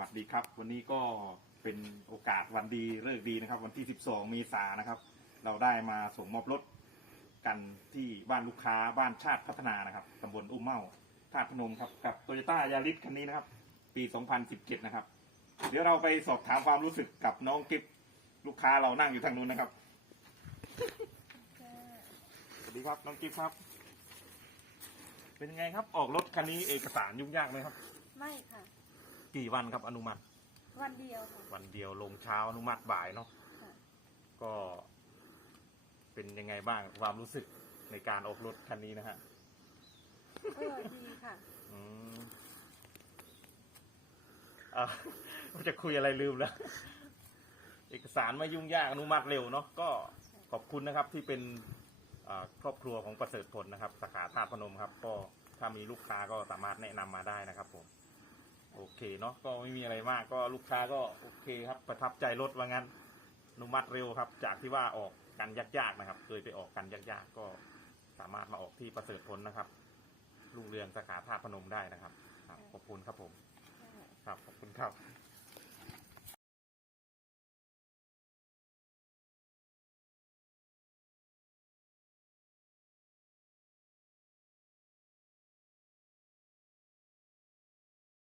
วัสดีครับ วันนี้ก็เป็นโอกาสวันดีเลิกดีนะครับ วันที่ 12 เมษายนนะครับ เราได้มาส่งมอบรถกันที่บ้านลูกค้าบ้านชาติพัฒนานะครับตำบลอุ้มเมาท่าตุพนมครับกับโตโยต้ายาริสคันนี้นะครับ ปี 2017 นะครับ เดี๋ยวเราไปสอบถามความรู้สึกกับน้องกิฟลูกค้าเรานั่งอยู่ทางนู้นนะครับสวัสดีครับน้องกิฟครับ เป็นยังไงครับออกรถคันนี้เอกสารยุ่งยากไหมครับ ไม่ค่ะ กี่วันครับอนุมัติ วันเดียวค่ะ วันเดียวลงเช้าอนุมัติบ่ายเนาะค่ะ ก็ เป็นยังไงบ้างความรู้สึกในการออกรถคันนี้นะฮะเออดีค่ะ อืมอ่าจะคุยอะไรลืมแล้ว เอกสารไม่ยุ่งยากอนุมัติเร็วเนาะก็ขอบคุณนะครับที่เป็นอ่าครอบครัวของประเสริฐผลนะครับ สาขาธาตุพนมครับ ก็ถ้ามีลูกค้าก็สามารถแนะนำมาได้นะครับผม โอเคเนาะก็ไม่มีอะไรมากก็ลูกค้าก็โอเคครับ ประทับใจรถว่างั้นอนุมัติเร็วครับ จากที่ว่าออกกันยากๆนะครับ เคยไปออกกันยากๆ ก็สามารถมาออกที่ประเสริฐผลนะครับลูกเรืองสาขาธาพนมได้นะครับครับขอบคุณครับผม ครับขอบคุณครับ